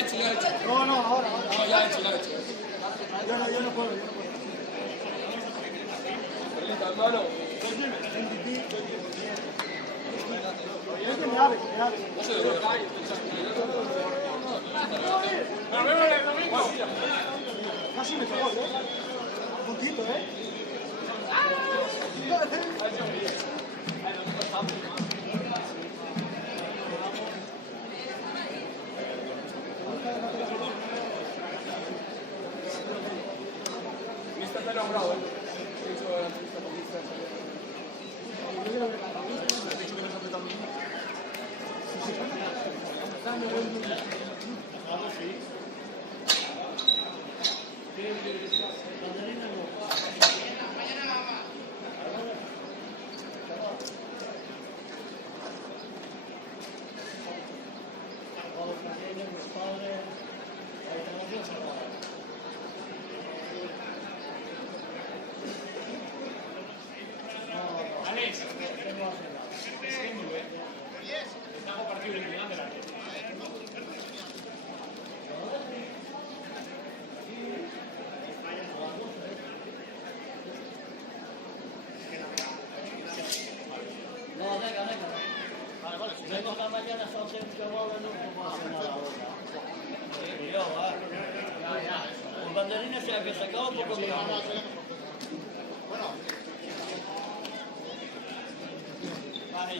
hecho, ya hecho. No, no, ahora. No, ya hecho, ya hecho. Yo no puedo. Perlita, hermano. Me abre. No sé de dónde. Casi me pegó, Un puntito, Mister está enamorado, he hecho la entrevista con Mister. ¿Has dicho que no se hace tan bien? Vale, si vengo la mañana son 6 cabales, no puedo hacer nada ahora. Los banderines se han sacado porque me van a hacer. Bueno. Vale,